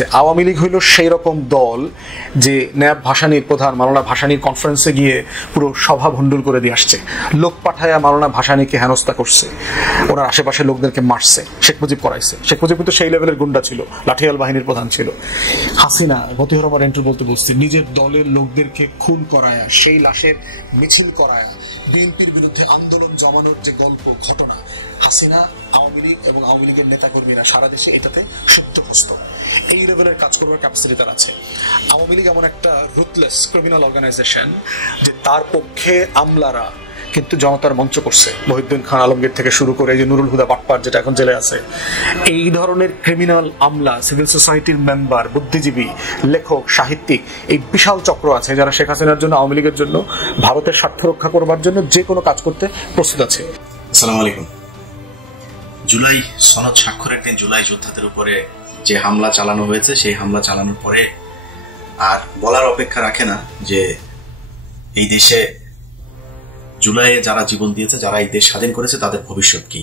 যে আওয়ামী লীগ হইল সেই রকম দল যে ন্যাব ভাসানীর প্রধান মাওলানা ভাসানীর কনফারেন্সে গিয়ে পুরো সভা ভণ্ডুল করে দিয়ে আসছে, লোক পাঠায়া মাওলানা ভাসানীকে হেনস্থা করছে, ওনার আশেপাশে লোকদেরকে মারছে, শেখ মুজিব করাইছে। শেখ মুজিব কিন্তু সেই লেভেলের গুন্ডা ছিল, লাঠিয়াল বাহিনীর প্রধান ছিল। হাসিনা মতিউর রহমান এন্ট্রি বলতে বলছে নিজের দলের লোকদেরকে খুন করায়া, সেই লাশের মিছিল করায়া বিএনপির বিরুদ্ধে আন্দোলন জমানোর যে গল্প ঘটনা, হাসিনা, আওয়ামী লীগ এবং আওয়ামী লীগের নেতাকর্মীরা সারা দেশে এটাতে সত্যগ্রস্ত। এই লেভেলের কাজ করবার ক্যাপাসিটি তার আছে। আওয়ামী লীগ এমন একটা রুথলেস ক্রিমিনাল অর্গানাইজেশন যে তার পক্ষে আমলারা কিন্তু জনতার মঞ্চ করছে, মহিউদ্দিন খান আলমগীর থেকে শুরু করে এই যে নুরুল হুদা বাটপার যেটা এখন জেলে আছে, এই ধরনের ক্রিমিনাল আমলা, সিভিল সোসাইটির মেম্বার, বুদ্ধিজীবী, লেখক, সাহিত্যিক, এই বিশাল চক্র আছে যারা শেখ হাসিনার জন্য, আওয়ামী লীগের জন্য, ভারতের স্বার্থ রক্ষা করবার জন্য যে কোনো কাজ করতে প্রস্তুত আছে। আসসালামু আলাইকুম। জুলাই সনদ স্বাক্ষরের দিন জুলাই যোদ্ধাদের উপরে যে হামলা চালানো হয়েছে, সেই হামলা চালানোর পরে আর বলার অপেক্ষা রাখে না যে এই দেশে জুলাইয়ে যারা জীবন দিয়েছে, যারা এই দেশ স্বাধীন করেছে, তাদের ভবিষ্যৎ কি।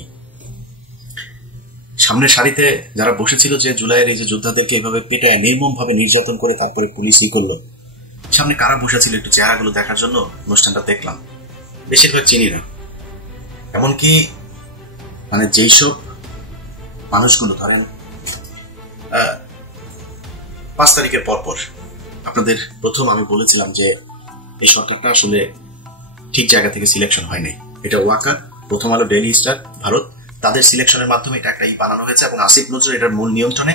সামনের সারিতে যারা বসেছিল যে জুলাইয়ের এই যে যোদ্ধাদেরকে এভাবে পেটায় নির্মম ভাবে নির্যাতন করে তারপরে পুলিশ করলো, সামনে কারা বসেছিল একটু চেহারাগুলো দেখার জন্য অনুষ্ঠানটা দেখলাম। বেশিরভাগ চিনি না, এমনকি মানে যেই সব মানুষগুলো ধরেন 5 তারিখের পরপর আপনাদের প্রথম আমি বলেছিলাম যে এই সরকারটা আসলে ঠিক জায়গা থেকে সিলেকশন হয়নি। এটা ওয়াকার, প্রথম আলো, ডেইলি স্টার, ভারত, তাদের সিলেকশনের মাধ্যমে এটা একটা বানানো হয়েছে এবং আসিফ নজরুল এটার মূল নিয়ন্ত্রণে।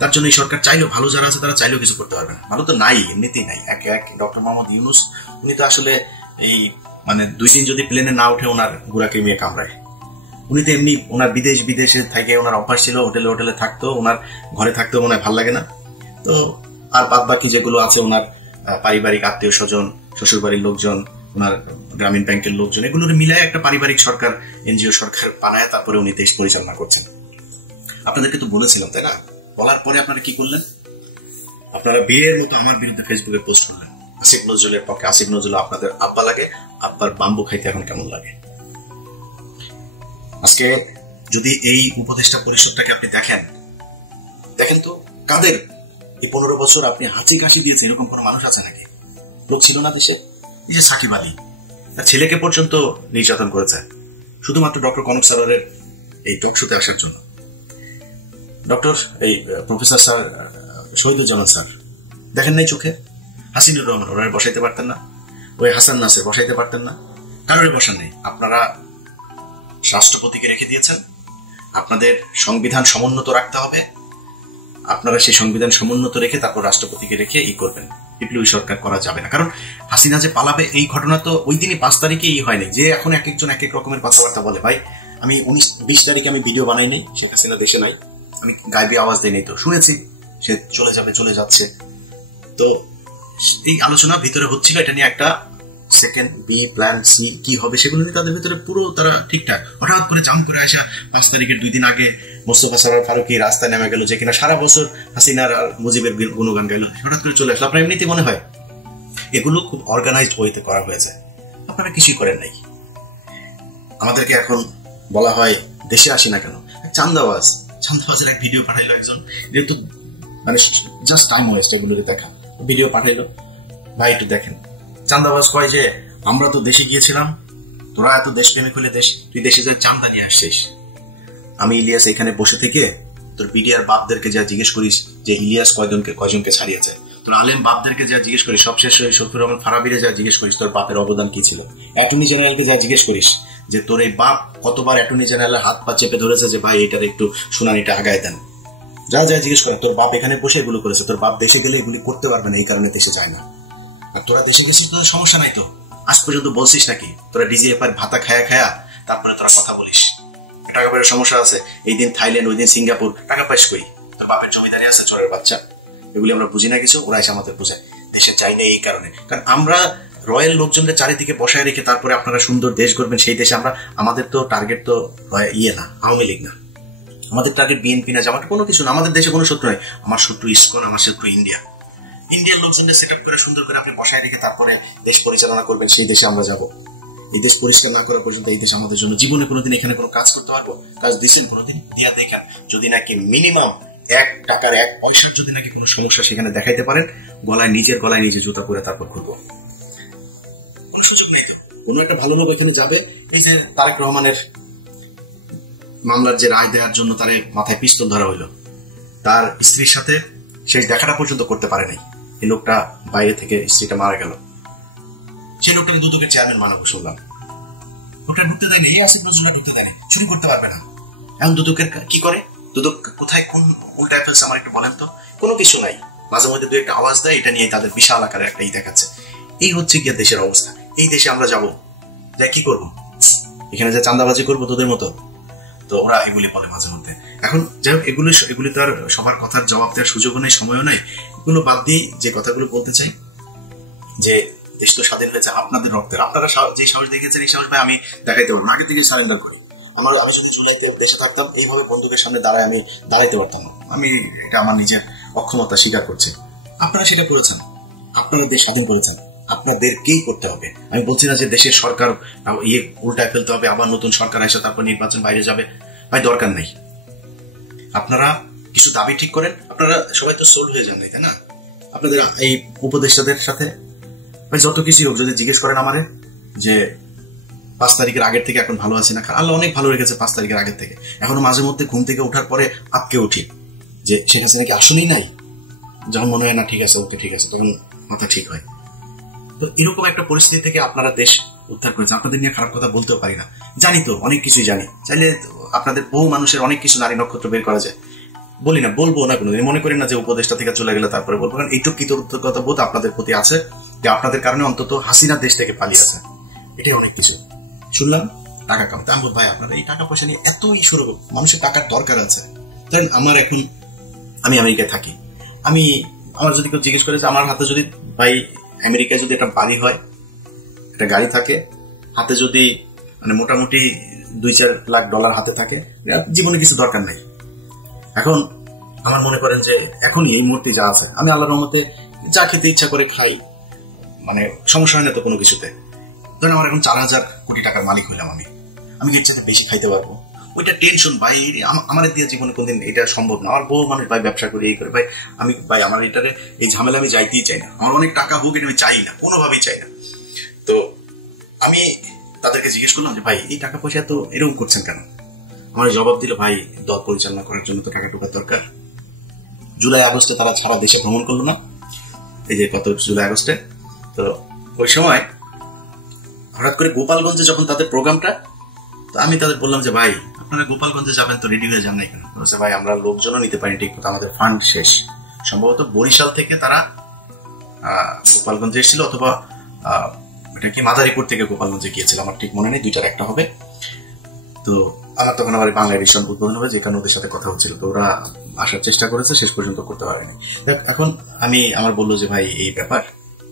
তার জন্য এই সরকার চাইলেও, ভালো যারা আছে তারা চাইলেও কিছু করতে পারবে না। ভালো তো নাই, এমনিতেই নাই। এক ডক্টর মোহাম্মদ ইউনুস, উনি তো আসলে এই মানে 2 দিন যদি প্লেনে না উঠে ওনার গুড়াকে মেয়ে কামড়ায়। উনি তো এমনি ওনার বিদেশে থাকে, ওনার অভ্যাস ছিল হোটেলে থাকতো, ওনার ঘরে থাকতেও মনে হয় ভাল লাগে না। তো আর বাদ বাকি যেগুলো আছে ওনার পারিবারিক আত্মীয় স্বজন, শ্বশুর বাড়ির লোকজন, ওনার গ্রামীণ ব্যাংকের লোকজন, এগুলোর মিলায় একটা পারিবারিক সরকার, এনজিও সরকার বানায় তারপরে উনি দেশ পরিচালনা করছেন। আপনাদেরকে তো বলেছিলাম, তাই না? বলার পরে আপনারা কি করলেন? আপনারা বীরের মতো আমার বিরুদ্ধে ফেসবুকে পোস্ট করলেন আসিফ নজরুলের পক্ষে। আসিফ নজরুল আপনাদের আব্বা লাগে, আব্বার বাম্বু খাইতে এখন কেমন লাগে? আজকে যদি এই উপদেষ্টা পরিষদটাকে আপনি দেখেন তো কাদের এই 15 বছর আপনি হাঁচি কাশি দিয়েছে এরকম কোন মানুষ আছে নাকি? লোক ছিল না দেশে? এই যে সাকিব আলী, তার ছেলেকে পর্যন্ত নির্যাতন করেছে শুধুমাত্র ডক্টর কনক স্যারের এই টকশোতে আসার জন্য। ডক্টর এই প্রফেসর স্যার শহীদুজ্জামান স্যার দেখেন নাই চোখে? হাসিনুর রহমান ওনারে বসাইতে পারতেন না? ওই হাসান নাসের বসাইতে পারতেন না? কারোর বসান নেই। আপনারা রাষ্ট্রপতিকে রেখে দিয়েছেন। আপনাদের সংবিধান সমুন্নত রাখতে হবে, আপনারা সেই সংবিধান সমুন্নত রেখে তারপর রাষ্ট্রপতিকে রেখে করবেন। বিপ্লবী সরকার করা যাবে না, কারণ হাসিনা যে পালাবে এই ঘটনা তো ওই দিনই 5 তারিখে হয়নি যে এখন এক একজন এক এক রকমের কথাবার্তা বলে। ভাই আমি 19-20 তারিখে আমি ভিডিও বানাই নাই, শেখ হাসিনা দেশে নাই, আমি গাইবি আওয়াজ দিই নাই, তো শুনেছি সে চলে যাচ্ছে। তো এই আলোচনা ভিতরে হচ্ছিল, এটা নিয়ে একটা সেকেন্ড বি প্ল্যান সি কি হবে সেগুলো নিয়ে তাদের ভিতরে পুরো তারা ঠিকঠাক। হঠাৎ করে জাম করে আসা 5 তারিখের 2 দিন আগে মোস্তফা সরোয়ার ফারুকী রাস্তায় নেমে গেল, যে কিনা সারা বছর হাসিনার আর মুজিবের গুণগান গাইল, হঠাৎ করে চলে আসলো। আপনার এমনিতে মনে হয় এগুলো খুব অর্গানাইজড ওয়েতে করা হয়েছে, আপনারা কিছুই করেন নাই। আমাদেরকে এখন বলা হয় দেশে আসি না কেন। চান্দাবাজের এক ভিডিও পাঠাইলো একজন, যেহেতু মানে জাস্ট টাইম ওয়েস্ট এগুলোকে দেখা, ভিডিও পাঠাইলো, ভাই একটু দেখেন। চান্দাবাজ কয় যে আমরা তো দেশে গিয়েছিলাম, তোরা এত দেশপ্রেমিক হলে তুই দেশে যা চান্দা নিয়ে আসছিস। আমি ইলিয়াস এখানে বসে থেকে তোর বিডিআর বাপদেরকে যা জিজ্ঞেস করিস যে ইলিয়াস কয়জনকে ছাড়িয়েছে, তোর আলেম বাপদেরকে যা জিজ্ঞেস করিস, সবশেষ শফিউর রহমান ফারাবিরে যা জিজ্ঞেস করিস তোর বাপের অবদান কি ছিল, অ্যাটর্নি জেনারেলকে যা জিজ্ঞেস করিস যে তোর এই বাপ কতবার অ্যাটর্নি জেনারেলের হাত পা চেপে ধরেছে যে ভাই এটার একটু শুনানিটা আগায় দেন, যা জিজ্ঞেস করে। তোর বাপ এখানে বসে এগুলো করেছে, তোর বাপ দেশে গেলে এগুলি করতে পারবে না, এই কারণে দেশে যায় না। আর তোরা দেশে গেছিস, তোদের সমস্যা নাই তো, আজ পর্যন্ত বলছিস নাকি? তোরা ডিজিএফআই ভাতা খায়া তারপরে তোরা কথা বলিস টাকা পয়সার সমস্যা আছে। এই দিন থাইল্যান্ড, ওই দিন সিঙ্গাপুর, টাকা পাইস কই? তোর বাপের জমিদারি আছে, চোরের বাচ্চা। এগুলি আমরা বুঝি না কিছু, ওরা এসে আমাদের বোঝায়। দেশে চাই না এই কারণে, কারণ আমরা রয়্যাল লোকজনদের চারিদিকে বসায় রেখে তারপরে আপনারা সুন্দর দেশ গড়বেন সেই দেশে আমাদের তো টার্গেট তো না আওয়ামী লীগ না, আমাদের টার্গেট বিএনপি না, জামাত, কোনো কিছু না। আমাদের দেশে কোনো শত্রু নাই। আমার শত্রু ইসকন, আমার শত্রু ইন্ডিয়ান লোকজনদের সেট আপ করে সুন্দর করে আপনি বসায় রেখে তারপরে দেশ পরিচালনা করবেন, সেই দেশে আমরা যাব। এই দেশ পরিষ্কার না করা পর্যন্ত এই দেশ আমাদের জন্য জীবনে কোনোদিন এখানে কোনো কাজ করতে পারবো? কাজ দিচ্ছেন কোনোদিন? দিয়া দেখেন, যদি নাকি মিনিমাম টাকার 1 পয়সার যদি নাকি কোনো সমস্যা সেখানে দেখাইতে পারেন, নিজের গলায় নিজে জুতা পরে তারপর ঘুরবো। কোনো সুযোগ নেই তো। কোনো একটা ভালো লোক এখানে যাবে, এই যে তারেক রহমানের মামলার যে রায় দেওয়ার জন্য তার মাথায় পিস্তল ধরা হইলো, তার স্ত্রীর সাথে শেষ দেখাটা পর্যন্ত করতে পারে নাই। এই লোকটা বাইরে থেকে স্ত্রীটা মারা গেল, সেই লোকটাকে দুদকের চেয়ারম্যান মানব শুনলাম। লোকটা ঢুকতে দেয়নি, এই আসিফ নজরুল্লাহ ঢুকতে দেয়নি, চুরি করতে পারবে না। এখন দুদকের কি করে? দুদক কোথায় কোন উল্টায় ফেলছে আমার একটু বলেন তো? কোনো কিছু নাই, মাঝে মধ্যে দু একটা আওয়াজ দেয়, এটা নিয়ে তাদের বিশাল আকারে একটা দেখাচ্ছে। এই হচ্ছে গিয়ে দেশের অবস্থা। এই দেশে আমরা যাবো, যাই কি করবো? এখানে যে চাঁদাবাজি করবো তোদের মতো? তো ওরা এগুলি বলে মাঝে মধ্যে। এখন যাই হোক, এগুলি তো আর সবার কথার জবাব দেওয়ার সুযোগও নেই, সময়ও নেই। এগুলো বাদ দিয়ে যে কথাগুলো বলতে চাই, যে দেশ তো স্বাধীন হয়েছে আপনাদের রক্তের। আপনারা যে সাহস দেখিয়েছেন, এই সাহস ভাই আমি দেখাইতে পারবো, আগে থেকে সারেন্ডার করি। আমি যদি জুলাইতে দেশে থাকতাম, এইভাবে বন্দুকের সামনে আমি দাঁড়াইতে পারতাম না। আমি এটা আমার নিজের অক্ষমতা স্বীকার করছি। আপনারা সেটা করেছেন, আপনারা দেশ স্বাধীন করেছেন, আপনাদেরকেই করতে হবে। আমি বলছি না যে দেশের সরকার উল্টায় ফেলতে হবে, আবার নতুন সরকার আসে তারপর নির্বাচন বাইরে যাবে, ভাই দরকার নেই। আপনারা কিছু দাবি ঠিক করেন। আপনারা সবাই তো সোল্ড হয়ে যান নাই, তাই না? আপনাদের এই উপদেষ্টাদের সাথে ভাই যত কিছু হোক, যদি জিজ্ঞেস করেন আমারে যে 5 তারিখের আগের থেকে এখন ভালো আছে না, আল্লাহ অনেক ভালো রেখেছে 5 তারিখের আগের থেকে। এখনো মাঝে মধ্যে ঘুম থেকে ওঠার পরে আটকে উঠি যে শেখ হাসিনা কি আসলেই নাই। যখন মনে হয় না ঠিক আছে, ওকে ঠিক আছে, তখন মাথা ঠিক হয়। তো এরকম একটা পরিস্থিতি থেকে আপনারা দেশ উদ্ধার করেছেন। আপনাদের নিয়ে খারাপ কথা বলতেও পারি না, জানি তো অনেক কিছুই জানি। চাইলে আপনাদের বহু মানুষের অনেক কিছু নারী নক্ষত্র বের করা যায়, বলি না, বলবো না কোনোদিন। মনে করি না যে উপদেষ্টা থেকে চলে গেলে তারপরে বলবো, কারণ এইটুকু কৃতজ্ঞতা বোধ আপনাদের প্রতি আছে যে আপনাদের কারণে অন্তত হাসিনা দেশ থেকে পালিয়ে আছে। এটাই অনেক কিছু। শুনলাম টাকা কামাতে, আমি ভাই আপনারা এই টাকা পয়সা নিয়ে এত শুরু, মানুষের টাকার দরকার আছে। তাই আমি আমেরিকায় থাকি, আমার যদি কেউ জিজ্ঞেস করে যে আমার হাতে যদি ভাই আমেরিকায় যদি একটা বাড়ি হয়, একটা গাড়ি থাকে, হাতে যদি মানে মোটামুটি 2-4 লাখ ডলার হাতে থাকে, জীবনে কিছু দরকার নাই। এখন আমার মনে করেন যে এখনই এই মুহূর্তে যা আছে, আমি আল্লাহর রহমতে যা খেতে ইচ্ছা করে খাই, মানে সমস্যা হয় না তো কোনো কিছুতে। ধরেন আমার এখন 4,000 কোটি টাকার মালিক হইলাম, আমি এর চাইতে বেশি খাইতে পারবো। ওইটা টেনশন ভাই, আমার দিয়ে জীবনে কোনদিন এটা সম্ভব না। আমার বহু মানুষ ভাই ব্যবসা করে এই করে, ভাই আমার এটারে এই ঝামেলা আমি যাইতেই চাই না। আমার অনেক টাকা হোক, এটা আমি চাই না, কোনোভাবেই চাই না। তো আমি তাদেরকে জিজ্ঞেস করলাম যে ভাই এই টাকা পয়সা তো এরকম করছেন কেন? আমার জবাব দিল, ভাই দল পরিচালনা করার জন্য তো টাকা টুকার দরকার। জুলাই আগস্টে তারা সারা দেশে ভ্রমণ করলো না, এই যে কত জুলাই আগস্টে। তো ওই সময় হঠাৎ করে গোপালগঞ্জে যখন তাদের প্রোগ্রামটা, তো আমি তাদের বললাম যে ভাই আপনারা গোপালগঞ্জে যাবেন তো রেডি হয়ে যান না কেন? বলছে ভাই আমরা লোকজনও নিতে পারি ঠিক মতো, আমাদের ফান্ড শেষ। সম্ভবত বরিশাল থেকে তারা গোপালগঞ্জে এসেছিল, অথবা এটা কি মাদারীপুর থেকে গোপালগঞ্জে গিয়েছিল, আমার ঠিক মনে নেই, দুইটার একটা হবে। তো আমার তখন আবার বাংলা এডিশন উদ্বোধন হবে, যে কারণে ওদের সাথে কথা হচ্ছিল। তো ওরা আসার চেষ্টা করেছে, শেষ পর্যন্ত করতে পারেনি। এখন আমার বললো যে ভাই এই ব্যাপার,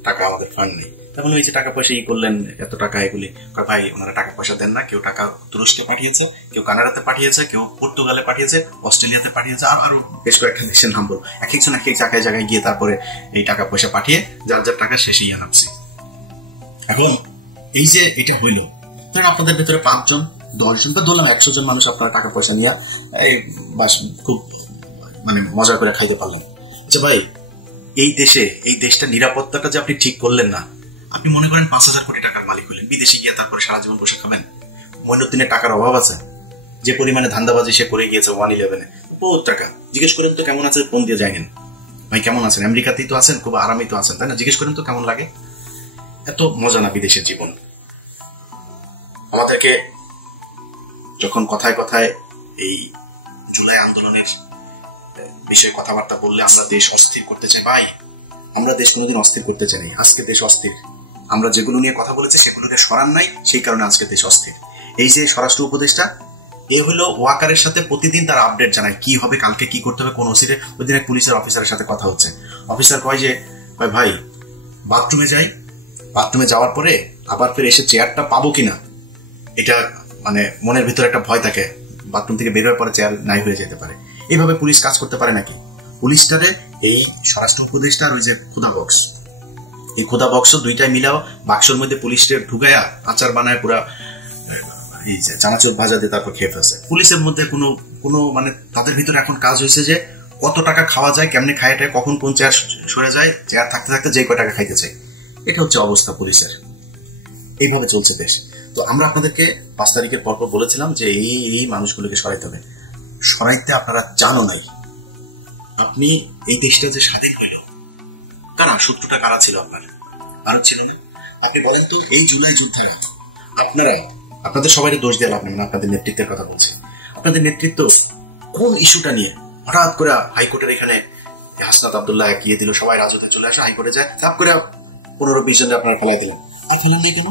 টাকা আমাদের ফান্ড নেই। তখন ওই যে টাকা পয়সা করলেন, এত টাকা এগুলি, ভাই ওনারা টাকা পয়সা দেন না। কেউ টাকা তুরস্কে পাঠিয়েছে, কেউ কানাডাতে পাঠিয়েছে, কেউ পর্তুগালে পাঠিয়েছে, অস্ট্রেলিয়াতে পাঠিয়েছে, আর আরো বেশ কয়েকটা দেশের নাম বলবো। এক একজন এক এক জায়গায় গিয়ে তারপরে এই টাকা পয়সা পাঠিয়ে যার যার টাকা শেষেই আনাচ্ছি। এখন এই যে এটা হইলো, ধরেন আপনাদের ভেতরে 5 জন 10 জন বা ধরলাম 100 জন মানুষ আপনারা টাকা পয়সা নিয়ে খুব মানে মজা করে খাইতে পারলেন। আচ্ছা ভাই এই দেশটা নিরাপত্তাটা যে আপনি ঠিক করলেন না, আপনি মনে করেন 5,000 কোটি টাকার মালিক হলেন, বিদেশে গিয়ে তারপরে সারা জীবন বসে খাবেন? মইনুদ্দিনের টাকার অভাব আছে? যে পরিমাণে ধান্দাবাজি সে করে গিয়েছে 111-এ, বহুত টাকা। জিজ্ঞেস করেন তো কেমন আছে, ফোন দিয়ে যায়নি ভাই কেমন আছেন, আমেরিকাতেই তো আছেন, খুব আরামেই তো আছেন, তাই না? জিজ্ঞেস করেন তো কেমন লাগে। এত মজা না বিদেশের জীবন। আমাদেরকে যখন কথায় কথায় এই জুলাই আন্দোলনের বিষয়ে কথাবার্তা বললে আমরা দেশ অস্থির করতে চাই, ভাই আমরা দেশ কোনোদিন অস্থির করতে চাই নাই। আজকে দেশ অস্থির। আমরা যেগুলো নিয়ে কথা বলেছি সেগুলোকে সরান নাই, সেই কারণে আজকে দেশ অস্থির। এই যে স্বরাষ্ট্র উপদেষ্টা, এ হলো ওয়াকারের সাথে প্রতিদিন তার আপডেট জানায়, কি হবে কালকে, কি করতে হবে, কোন ওসিরে। ওই দিন এক পুলিশের অফিসারের সাথে কথা হচ্ছে, অফিসার কয় যে ভাই বাথরুমে যাই, বাথরুমে যাওয়ার পরে আবার ফের এসে চেয়ারটা পাবো কিনা, এটা মানে মনের ভিতরে একটা ভয় থাকে, বাথরুম থেকে বের হওয়ার পরে চেয়ার নাই হয়ে যেতে পারে। এইভাবে পুলিশ কাজ করতে পারে নাকি? পুলিশটারে এই স্বরাষ্ট্র উপদেষ্টার ওই যে খোদা বক্স, এই খোদা বক্স দুইটাই মিলাও বাক্সের মধ্যে পুলিশের ঢুকাইয়া আচার বানায় পুরা এই যে চানাচুর ভাজা দিয়ে তারপর খেয়ে ফেলছে। পুলিশের মধ্যে কোনো মানে তাদের ভিতরে এখন কাজ হয়েছে যে কত টাকা খাওয়া যায়, কেমনে খায়াটায়, কখন কোন চেয়ার সরে যায়, চেয়ার থাকতে থাকতে যে কয় টাকা খাইতে চাই, এটা হচ্ছে অবস্থা পুলিশের। এইভাবে চলছে দেশ। তো আমরা আপনাদেরকে 5 তারিখের পর বলেছিলাম যে এই মানুষগুলোকে সরাইতে হবে। সরাইতে আপনারা জানো নাই। আপনি এই দেশটা যে স্বাধীন হইল, কারা শত্রুটা কারা ছিল? ভারত ছিল না? আপনি বলেন তো, এই জুলাই যুদ্ধে আপনাদের সবাই দোষ দিয়ে লাভ নেই, আপনাদের নেতৃত্বের কথা বলছে। আপনাদের নেতৃত্ব কোন ইস্যুটা নিয়ে হঠাৎ করে হাইকোর্টের এখানে হাসনাত আব্দুল্লাহ গিয়ে দিল, সবাই রাজত্বে চলে আসে, হাইকোর্টে যায়, চাপ করে 15-20 জনকে আপনারা ফেলাই দিলেন। আর ফেলেন নেই কেন?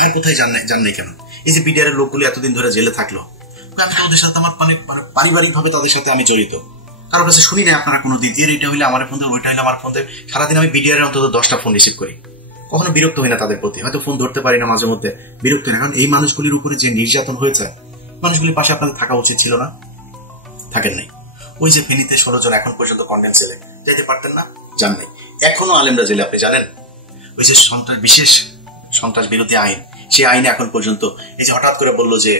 আর কোথায় যান নাই কেন? এই যে বিডিআর এর লোকগুলো এতদিন ধরে জেলে থাকলো, আমি ওদের সাথে আমার পারিবারিক ভাবে তাদের সাথে আমি জড়িত, কারোর কাছে শুনি না আপনারা কোনোদিন এর এটা হইলে আমার ফোন দেবে, ওইটা হইলে আমার ফোন দেবে। সারাদিন আমি বিডিআর এর অন্তত 10টা ফোন রিসিভ করি, কখনো বিরক্ত হই না তাদের প্রতি, হয়তো ফোন ধরতে পারি না মাঝে মধ্যে, বিরক্ত হয় না। কারণ এই মানুষগুলির উপরে যে নির্যাতন হয়েছে, মানুষগুলির পাশে আপনাদের থাকা উচিত ছিল না? থাকেন নাই। ওই যে ফেনীতে 16 জন এখন পর্যন্ত কন্ডেম সেলে যেতে পারতেন না, যান নাই। এখনো আলেমরা জেলে, আপনি জানেন? ওই যে বিশেষ সন্ত্রাস বিরোধী আইন, সেই আইনে এখন পর্যন্ত এই যে হঠাৎ করে বললো যে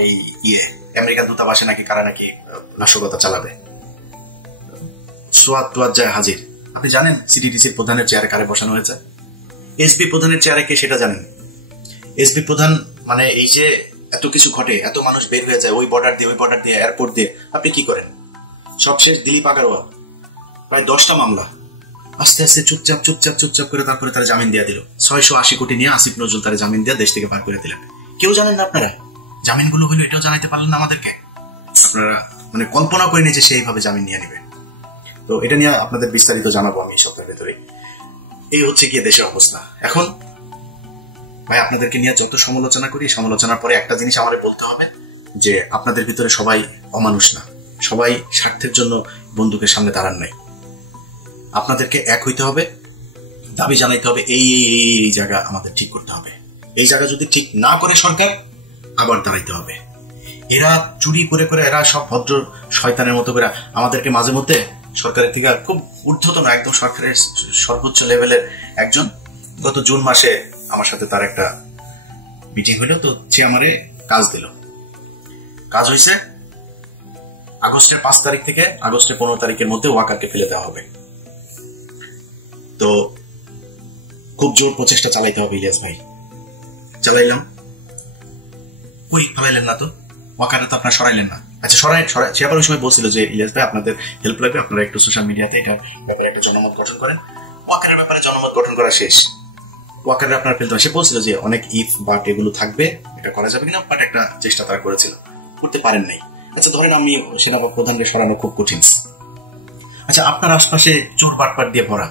এই আমেরিকান দূতাবাসে নাকি কারা নাকি নাশকতা চালাবে, সোয়াদ তোয়াদ যায় হাজির। আপনি জানেন সিডিডিসির প্রধানের চেয়ারে কারে বসানো হয়েছে? এসপি প্রধানের চেয়ারে কে সেটা জানেন? এসপি প্রধান মানে এই যে এত কিছু ঘটে, এত মানুষ বের হয়ে যায় ওই বর্ডার দিয়ে এয়ারপোর্ট দিয়ে, আপনি কি করেন? সবশেষ দিলীপ আগারওয়াল প্রায় 10টা মামলা, আস্তে আস্তে চুপচাপ করে তারপরে তারা জামিন দিয়ে দিল। 680 কোটি নিয়ে আসিফ নজরুল তারা জামিন দিয়ে দেশ থেকে বার করে দিলেন। কেউ জানেন না আপনারা জামিনগুলো হলো, এটাও জানাইতে পারলেন না আমাদেরকে। আপনারা মানে কল্পনা করেনি যে সেইভাবে জামিন নিয়ে নিবে। তো এটা নিয়ে আপনাদের বিস্তারিত জানাবো আমি এই সপ্তাহের ভেতরে। এই হচ্ছে গিয়ে দেশের অবস্থা। এখন ভাই আপনাদেরকে নিয়ে যত সমালোচনা করি, সমালোচনার পরে একটা জিনিস আমাদের বলতে হবে যে আপনাদের ভিতরে সবাই অমানুষ না, সবাই স্বার্থের জন্য বন্দুকের সামনে দাঁড়ান নাই। আপনাদেরকে এক হইতে হবে, দাবি জানাইতে হবে, এই জায়গা আমাদের ঠিক করতে হবে। এই জায়গা যদি ঠিক না করে সরকার, আবার দাঁড়াইতে হবে। এরা চুরি করে এরা সব ভদ্র শয়তানের মতো করে আমাদেরকে মাঝে মধ্যে সরকারের থেকে খুব ঊর্ধ্বতন একদম সরকারের সর্বোচ্চ লেভেলের একজন গত জুন মাসে আমার সাথে তার একটা মিটিং হইল, তো সে আমারে কাজ দিল। কাজ হয়েছে আগস্টের 5 তারিখ থেকে আগস্টের 15 তারিখের মধ্যে ওয়াকারকে ফেলে দেওয়া হবে। তো খুব জোর প্রচেষ্টা চালাইতে হবে ইলিয়াস ভাই। চালাইলাম, কই ফেলাইলেন না তো, ওয়াকারে তো আপনারা সরাইলেন না। আচ্ছা সে আবার ওই সময় বলছিল যে ইলিয়াস ভাই আপনাদের হেল্প লাগবে, আপনারা একটু সোশ্যাল মিডিয়াতে এটা ব্যাপারে একটা জনমত গঠন করেন। ওয়াকারের ব্যাপারে জনমত গঠন করা শেষ, ওয়াকারে আপনারা ফেলতে সে বলছিল যে অনেক ইফ বাট এগুলো থাকবে, এটা করা যাবে কিনা, বাট একটা চেষ্টা তারা করেছিল, করতে পারেন নাই। আচ্ছা ধরেন আমি সেনাপ্রধানকে সরানো খুব কঠিন। আচ্ছা আপনার আশপাশে চোর বাটপাট দিয়ে ভরা,